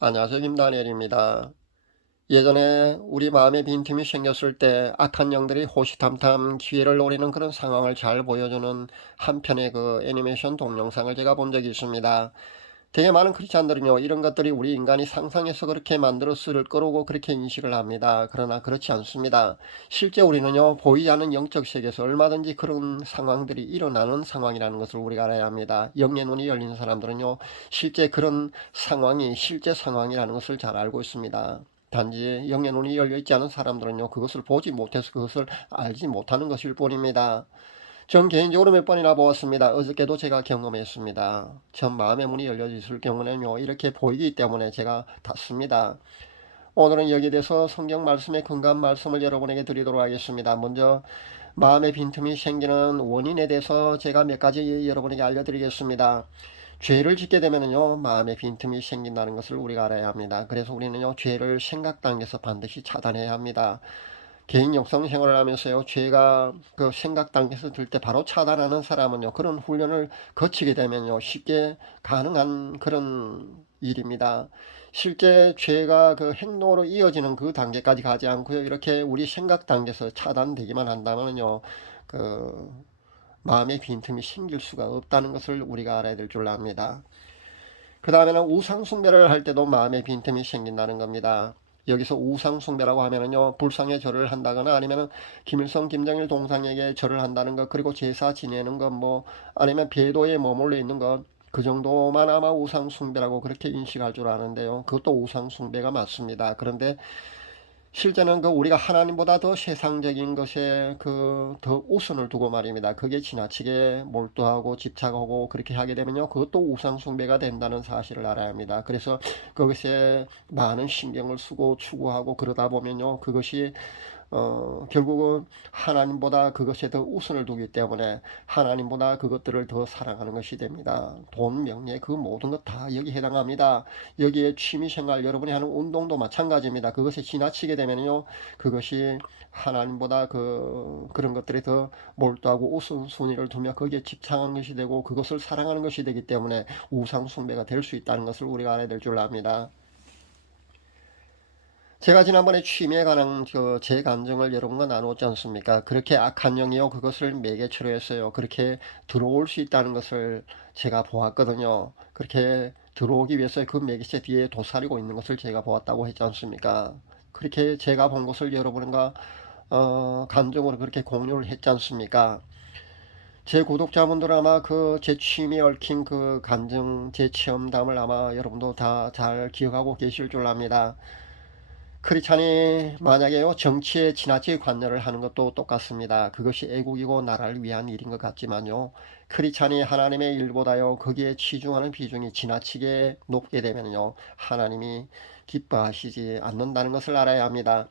안녕하세요. 김다니엘입니다. 예전에 우리 마음에 빈틈이 생겼을 때 악한 영들이 호시탐탐 기회를 노리는 그런 상황을 잘 보여주는 한 편의 그 애니메이션 동영상을 제가 본 적이 있습니다. 되게 많은 크리스찬들은요, 이런 것들이 우리 인간이 상상해서 그렇게 만들었을 거라고 그렇게 인식을 합니다. 그러나 그렇지 않습니다. 실제 우리는요, 보이지 않는 영적 세계에서 얼마든지 그런 상황들이 일어나는 상황이라는 것을 우리가 알아야 합니다. 영의 눈이 열린 사람들은요, 실제 그런 상황이 실제 상황이라는 것을 잘 알고 있습니다. 단지 영의 눈이 열려 있지 않은 사람들은요, 그것을 보지 못해서 그것을 알지 못하는 것일 뿐입니다. 전 개인적으로 몇 번이나 보았습니다. 어저께도 제가 경험했습니다. 전 마음의 문이 열려 있을 경우는요, 이렇게 보이기 때문에 제가 닫습니다. 오늘은 여기에 대해서 성경 말씀의 근거한 말씀을 여러분에게 드리도록 하겠습니다. 먼저 마음의 빈틈이 생기는 원인에 대해서 제가 몇 가지 여러분에게 알려드리겠습니다. 죄를 짓게 되면요, 마음의 빈틈이 생긴다는 것을 우리가 알아야 합니다. 그래서 우리는요, 죄를 생각 단계에서 반드시 차단해야 합니다. 개인 역성 생활을 하면서요, 죄가 그 생각 단계에서 들 때 바로 차단하는 사람은요, 그런 훈련을 거치게 되면요, 쉽게 가능한 그런 일입니다. 실제 죄가 그 행동으로 이어지는 그 단계까지 가지 않고요, 이렇게 우리 생각 단계에서 차단되기만 한다면요, 그 마음의 빈틈이 생길 수가 없다는 것을 우리가 알아야 될 줄 압니다. 그 다음에는 우상숭배를 할 때도 마음의 빈틈이 생긴다는 겁니다. 여기서 우상숭배라고 하면은요, 불상에 절을 한다거나 아니면은 김일성, 김정일 동상에게 절을 한다는 것, 그리고 제사 지내는 것, 뭐, 아니면 배도에 머물러 있는 것, 그 정도만 아마 우상숭배라고 그렇게 인식할 줄 아는데요. 그것도 우상숭배가 맞습니다. 그런데 실제는 그 우리가 하나님보다 더 세상적인 것에 그 더 우선을 두고 말입니다. 그게 지나치게 몰두하고 집착하고 그렇게 하게 되면요, 그것도 우상숭배가 된다는 사실을 알아야 합니다. 그래서 그것에 많은 신경을 쓰고 추구하고 그러다 보면요, 그것이 결국은 하나님보다 그것에 더 우선을 두기 때문에 하나님보다 그것들을 더 사랑하는 것이 됩니다. 돈, 명예, 그 모든 것 다 여기 해당합니다. 여기에 취미생활, 여러분이 하는 운동도 마찬가지입니다. 그것에 지나치게 되면요, 그것이 하나님보다 그런 것들이 더 몰두하고 우선순위를 두며 거기에 집착하는 것이 되고 그것을 사랑하는 것이 되기 때문에 우상숭배가 될 수 있다는 것을 우리가 알아야 될 줄 압니다. 제가 지난번에 취미에 관한 제 감정을 여러분과 나누었지 않습니까? 그렇게 악한 영이요, 그것을 매개체로 했어요. 그렇게 들어올 수 있다는 것을 제가 보았거든요. 그렇게 들어오기 위해서 그 매개체 뒤에 도사리고 있는 것을 제가 보았다고 했지 않습니까? 그렇게 제가 본 것을 여러분과 감정으로 그렇게 공유를 했지 않습니까? 제 구독자분들 아마 그 제 취미에 얽힌 그 감정, 제 체험담을 아마 여러분도 다 잘 기억하고 계실 줄 압니다. 크리스찬이 만약에요, 정치에 지나치게 관여를 하는 것도 똑같습니다. 그것이 애국이고 나라를 위한 일인 것 같지만요, 크리스찬이 하나님의 일보다요, 거기에 치중하는 비중이 지나치게 높게 되면요, 하나님이 기뻐하시지 않는다는 것을 알아야 합니다.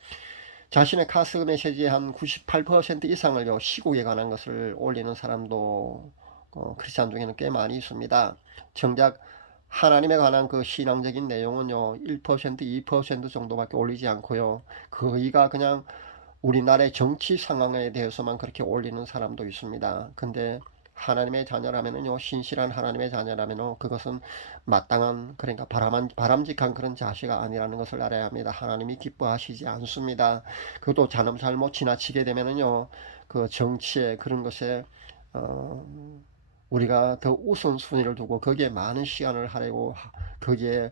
자신의 카스 메시지의 한 98% 이상을요, 시국에 관한 것을 올리는 사람도 크리스찬 중에는 꽤 많이 있습니다. 정작 하나님에 관한 그 신앙적인 내용은요, 1%, 2% 정도밖에 올리지 않고요, 거의가 그냥 우리나라의 정치 상황에 대해서만 그렇게 올리는 사람도 있습니다. 근데 하나님의 자녀라면은요, 신실한 하나님의 자녀라면은 그것은 마땅한, 그러니까 바람직한 그런 자세가 아니라는 것을 알아야 합니다. 하나님이 기뻐하시지 않습니다. 그것도 잘못 지나치게 되면은요, 그 정치에 그런 것에 어, 우리가 더 우선순위를 두고 거기에 많은 시간을 하려고 거기에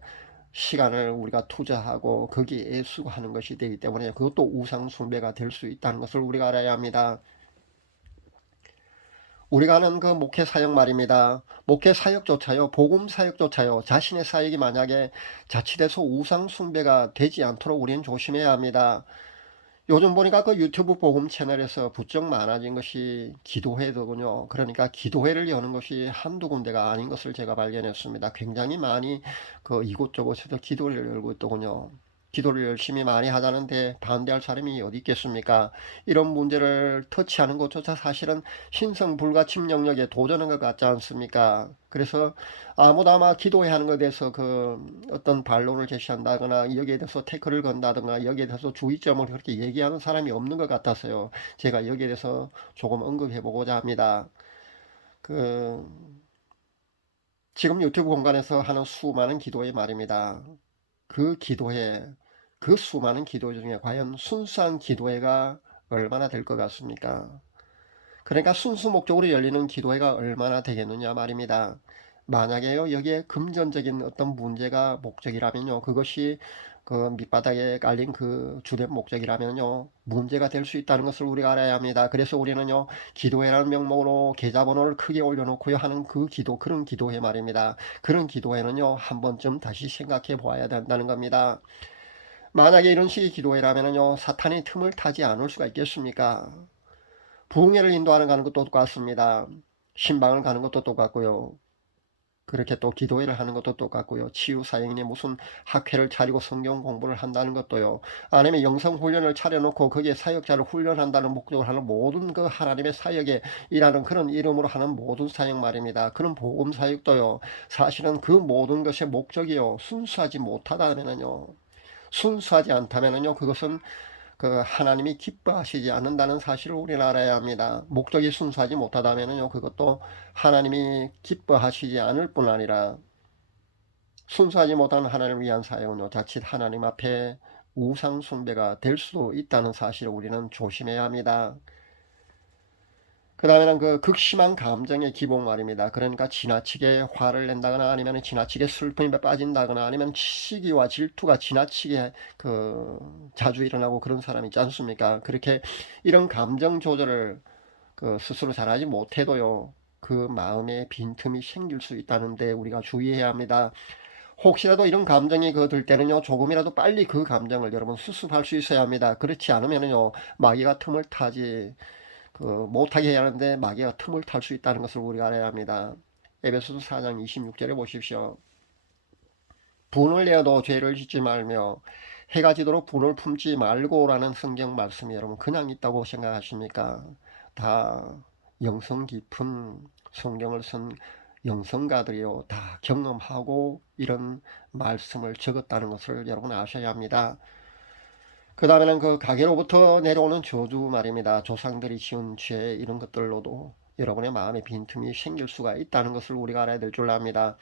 시간을 우리가 투자하고 거기에 애수하는 것이 되기 때문에 그것도 우상숭배가 될 수 있다는 것을 우리가 알아야 합니다. 우리가 하는 그 목회 사역 말입니다. 목회 사역조차요, 복음 사역조차요, 자신의 사역이 만약에 자칫해서 우상숭배가 되지 않도록 우리는 조심해야 합니다. 요즘 보니까 그 유튜브 복음 채널에서 부쩍 많아진 것이 기도회더군요. 그러니까 기도회를 여는 것이 한두 군데가 아닌 것을 제가 발견했습니다. 굉장히 많이 그 이곳저곳에서 기도를 열고 있더군요. 기도를 열심히 많이 하자는데 반대할 사람이 어디 있겠습니까? 이런 문제를 터치하는 것조차 사실은 신성불가침 영역에 도전한 것 같지 않습니까? 그래서 아무도 아마 기도회 하는 것에 대해서 그 어떤 반론을 제시한다거나 여기에 대해서 태클을 건다거나 여기에 대해서 주의점을 그렇게 얘기하는 사람이 없는 것 같아서요, 제가 여기에 대해서 조금 언급해 보고자 합니다. 그 지금 유튜브 공간에서 하는 수많은 기도의 말입니다. 그 기도회, 그 수많은 기도 중에 과연 순수한 기도회가 얼마나 될 것 같습니까? 그러니까 순수 목적으로 열리는 기도회가 얼마나 되겠느냐 말입니다. 만약에요, 여기에 금전적인 어떤 문제가 목적이라면요, 그것이 그 밑바닥에 깔린 그 주된 목적이라면요, 문제가 될 수 있다는 것을 우리가 알아야 합니다. 그래서 우리는요, 기도회라는 명목으로 계좌번호를 크게 올려놓고요 하는 그 기도, 그런 기도회 말입니다. 그런 기도회는요, 한 번쯤 다시 생각해 보아야 된다는 겁니다. 만약에 이런 식의 기도회라면요, 사탄이 틈을 타지 않을 수가 있겠습니까? 부흥회를 인도하는 가는 것도 똑같습니다. 신방을 가는 것도 똑같고요. 그렇게 또 기도회를 하는 것도 똑같고요. 치유사역인이 무슨 학회를 차리고 성경 공부를 한다는 것도요. 아니면 영성훈련을 차려놓고 거기에 사역자를 훈련한다는 목적으로 하는 모든 그 하나님의 사역에 일하는 그런 이름으로 하는 모든 사역 말입니다. 그런 복음 사역도요. 사실은 그 모든 것의 목적이요. 순수하지 못하다면요. 순수하지 않다면요. 그것은 그 하나님이 기뻐하시지 않는다는 사실을 우리는 알아야 합니다. 목적이 순수하지 못하다면요, 그것도 하나님이 기뻐하시지 않을 뿐 아니라 순수하지 못한 하나님을 위한 사역은요, 자칫 하나님 앞에 우상 숭배가 될 수도 있다는 사실을 우리는 조심해야 합니다. 그 다음에는 그 극심한 감정의 기복 말입니다. 그러니까 지나치게 화를 낸다거나 아니면 지나치게 슬픔에 빠진다거나 아니면 시기와 질투가 지나치게 그 자주 일어나고 그런 사람이 있지 않습니까? 그렇게 이런 감정 조절을 그 스스로 잘하지 못해도요. 그 마음에 빈틈이 생길 수 있다는데 우리가 주의해야 합니다. 혹시라도 이런 감정이 들 때는요, 조금이라도 빨리 그 감정을 여러분 수습할 수 있어야 합니다. 그렇지 않으면요, 마귀가 틈을 타지 못하게 해야 하는데 마귀가 틈을 탈 수 있다는 것을 우리가 알아야 합니다. 에베소서 4장 26절에 보십시오. 분을 내어도 죄를 짓지 말며 해가 지도록 분을 품지 말고라는 성경 말씀이 여러분 그냥 있다고 생각하십니까? 다 영성 깊은 성경을 쓴 영성가들이요 다 경험하고 이런 말씀을 적었다는 것을 여러분 아셔야 합니다. 그 다음에는 그 가게로부터 내려오는 저주 말입니다. 조상들이 지은 죄 이런 것들로도 여러분의 마음에 빈틈이 생길 수가 있다는 것을 우리가 알아야 될 줄 압니다.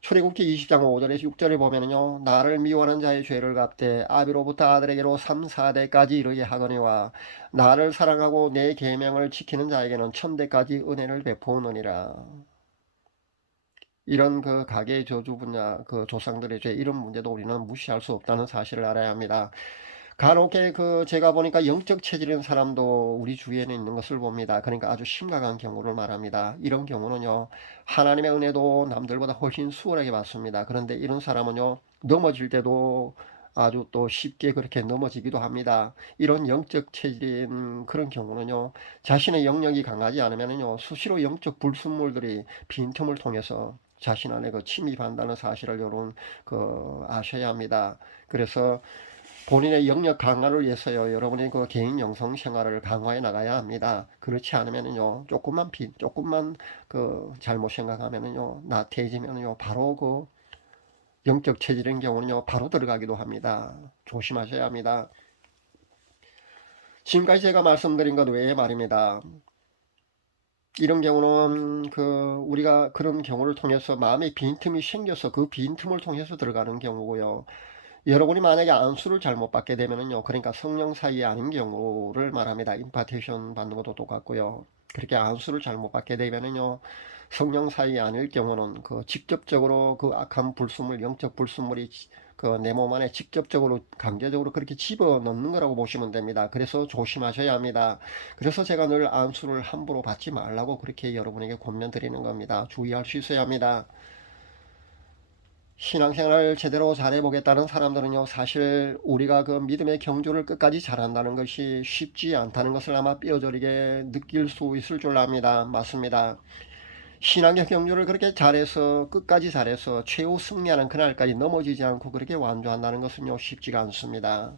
출애굽기 20장 5절에서 6절에 보면은요, 나를 미워하는 자의 죄를 갚되 아비로부터 아들에게로 3, 4대까지 이르게 하거니와 나를 사랑하고 내 계명을 지키는 자에게는 천대까지 은혜를 베푸느니라. 이런 그 가계의 저주 분야 그 조상들의 죄 이런 문제도 우리는 무시할 수 없다는 사실을 알아야 합니다. 간혹에 그 제가 보니까 영적 체질인 사람도 우리 주위에는 있는 것을 봅니다. 그러니까 아주 심각한 경우를 말합니다. 이런 경우는요, 하나님의 은혜도 남들보다 훨씬 수월하게 받습니다. 그런데 이런 사람은요, 넘어질 때도 아주 또 쉽게 그렇게 넘어지기도 합니다. 이런 영적 체질인 그런 경우는요, 자신의 영역이 강하지 않으면요, 수시로 영적 불순물들이 빈틈을 통해서 자신 안에 그 침입한다는 사실을 여러분 아셔야 합니다. 그래서 본인의 영역 강화를 위해서요, 여러분의 그 개인 영성 생활을 강화해 나가야 합니다. 그렇지 않으면요, 조금만 그 잘못 생각하면요, 나태해지면요, 바로 그 영적 체질인 경우는요, 바로 들어가기도 합니다. 조심하셔야 합니다. 지금까지 제가 말씀드린 것 외에 말입니다. 이런 경우는 우리가 그런 경우를 통해서 마음의 빈틈이 생겨서 그 빈틈을 통해서 들어가는 경우고요. 여러분이 만약에 안수를 잘못 받게 되면은요, 그러니까 성령 사이에 아닌 경우를 말합니다. 임파테이션 받는 것도 똑같고요. 그렇게 안수를 잘못 받게 되면은요, 성령 사이에 아닐 경우는 그 직접적으로 그 악한 불순물, 영적 불순물이 그 내 몸 안에 직접적으로 강제적으로 그렇게 집어넣는 거라고 보시면 됩니다. 그래서 조심하셔야 합니다. 그래서 제가 늘 안수를 함부로 받지 말라고 그렇게 여러분에게 권면 드리는 겁니다. 주의할 수 있어야 합니다. 신앙생활을 제대로 잘해보겠다는 사람들은요, 사실 우리가 그 믿음의 경주를 끝까지 잘한다는 것이 쉽지 않다는 것을 아마 뼈저리게 느낄 수 있을 줄 압니다. 맞습니다. 신앙의 경주를 그렇게 잘해서 끝까지 잘해서 최후 승리하는 그날까지 넘어지지 않고 그렇게 완주한다는 것은요, 쉽지가 않습니다.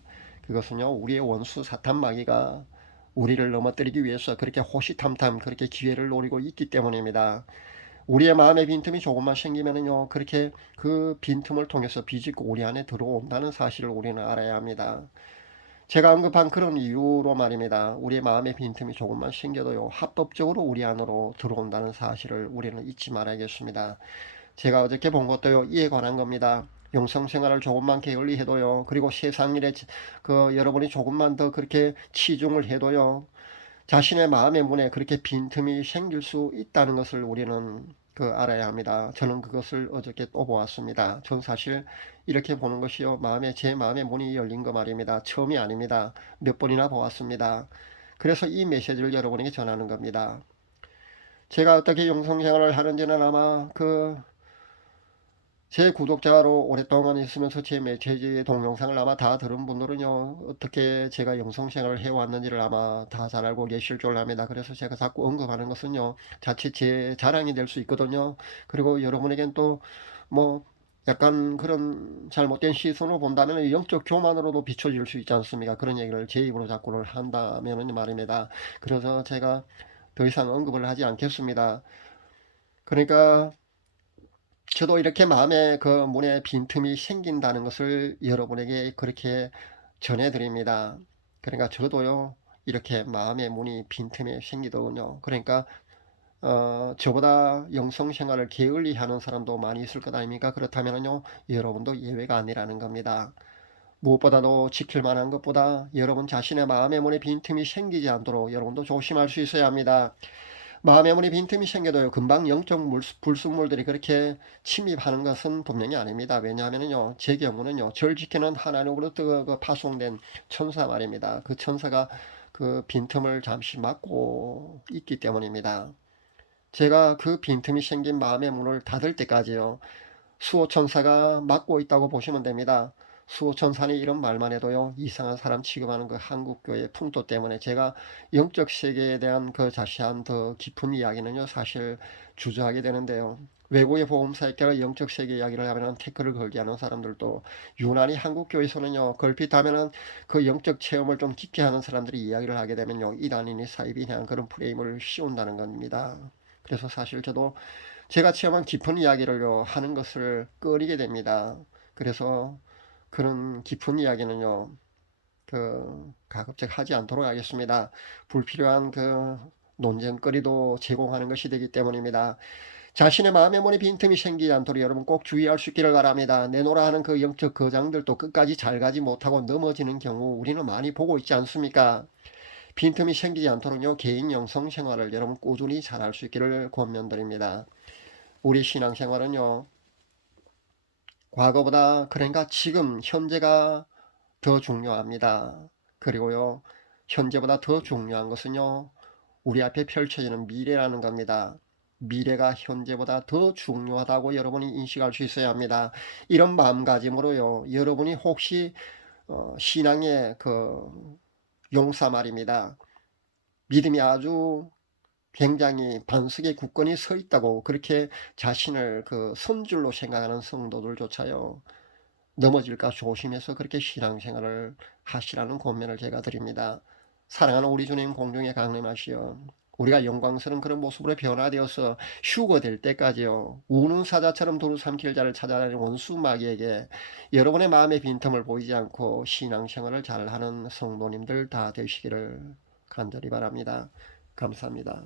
그것은요, 우리의 원수 사탄 마귀가 우리를 넘어뜨리기 위해서 그렇게 호시탐탐 그렇게 기회를 노리고 있기 때문입니다. 우리의 마음의 빈틈이 조금만 생기면은요, 그렇게 그 빈틈을 통해서 비집고 우리 안에 들어온다는 사실을 우리는 알아야 합니다. 제가 언급한 그런 이유로 말입니다. 우리의 마음의 빈틈이 조금만 생겨도요, 합법적으로 우리 안으로 들어온다는 사실을 우리는 잊지 말아야겠습니다. 제가 어저께 본 것도요, 이에 관한 겁니다. 영성생활을 조금만 게을리 해도요, 그리고 세상 일에 그 여러분이 조금만 더 그렇게 치중을 해도요, 자신의 마음의 문에 그렇게 빈틈이 생길 수 있다는 것을 우리는 알아야 합니다. 저는 그것을 어저께 또 보았습니다. 전 사실 이렇게 보는 것이요, 제 마음의 문이 열린 거 말입니다. 처음이 아닙니다. 몇 번이나 보았습니다. 그래서 이 메시지를 여러분에게 전하는 겁니다. 제가 어떻게 영성생활을 하는지는 아마 제 구독자로 오랫동안 있으면서 제 메시지 동영상을 아마 다 들은 분들은요, 어떻게 제가 영성생활을 해왔는지를 아마 다 잘 알고 계실 줄 압니다. 그래서 제가 자꾸 언급하는 것은요, 자칫 제 자랑이 될 수 있거든요. 그리고 여러분에겐 또 뭐 약간 그런 잘못된 시선으로 본다면 영적 교만으로도 비춰질 수 있지 않습니까? 그런 얘기를 제 입으로 자꾸를 한다면은 말입니다. 그래서 제가 더 이상 언급을 하지 않겠습니다. 그러니까 저도 이렇게 마음에 문에 빈틈이 생긴다는 것을 여러분에게 그렇게 전해드립니다. 그러니까 저도요, 이렇게 마음의 문이 빈틈이 생기더군요. 그러니까 저보다 영성생활을 게을리 하는 사람도 많이 있을 것 아닙니까? 그렇다면요, 여러분도 예외가 아니라는 겁니다. 무엇보다도 지킬 만한 것보다 여러분 자신의 마음의 문에 빈틈이 생기지 않도록 여러분도 조심할 수 있어야 합니다. 마음의 문이 빈틈이 생겨도요, 금방 영적 불순물들이 그렇게 침입하는 것은 분명히 아닙니다. 왜냐하면요, 제 경우는요, 절 지키는 하나님으로부터 파송된 천사 말입니다. 그 천사가 그 빈틈을 잠시 막고 있기 때문입니다. 제가 그 빈틈이 생긴 마음의 문을 닫을 때까지요, 수호천사가 막고 있다고 보시면 됩니다. 수호천사는 이런 말만 해도요, 이상한 사람 취급하는 그 한국교회 풍토 때문에 제가 영적 세계에 대한 자세한 더 깊은 이야기는요, 사실 주저하게 되는데요. 외국의 보험사에게 영적 세계 이야기를 하면은 태클을 걸게 하는 사람들도 유난히 한국교회에서는요, 걸핏하면은 그 영적 체험을 좀 깊게 하는 사람들이 이야기를 하게 되면요, 이단이니 사이비 그냥 그런 프레임을 씌운다는 겁니다. 그래서 사실 저도 제가 체험한 깊은 이야기를 하는 것을 꺼리게 됩니다. 그래서 그런 깊은 이야기는요, 가급적 하지 않도록 하겠습니다. 불필요한 논쟁거리도 제공하는 것이 되기 때문입니다. 자신의 마음의 문에 빈틈이 생기지 않도록 여러분 꼭 주의할 수 있기를 바랍니다. 내노라 하는 그 영적 거장들도 끝까지 잘 가지 못하고 넘어지는 경우 우리는 많이 보고 있지 않습니까? 빈틈이 생기지 않도록요, 개인 영성 생활을 여러분 꾸준히 잘할 수 있기를 권면드립니다. 우리 신앙생활은요, 과거보다 그러니까 지금 현재가 더 중요합니다. 그리고요, 현재보다 더 중요한 것은요, 우리 앞에 펼쳐지는 미래라는 겁니다. 미래가 현재보다 더 중요하다고 여러분이 인식할 수 있어야 합니다. 이런 마음가짐으로요, 여러분이 혹시 신앙의 용사 말입니다. 믿음이 아주 굉장히 반석에 굳건히 서 있다고 그렇게 자신을 선줄로 생각하는 성도들조차요, 넘어질까 조심해서 그렇게 신앙생활을 하시라는 권면을 제가 드립니다. 사랑하는 우리 주님, 공중에 강림하시어 우리가 영광스러운 그런 모습으로 변화되어서 휴거될 때까지요, 우는 사자처럼 두루 삼킬 자를 찾아다니는 원수 마귀에게 여러분의 마음의 빈틈을 보이지 않고 신앙생활을 잘하는 성도님들 다 되시기를 간절히 바랍니다. 감사합니다.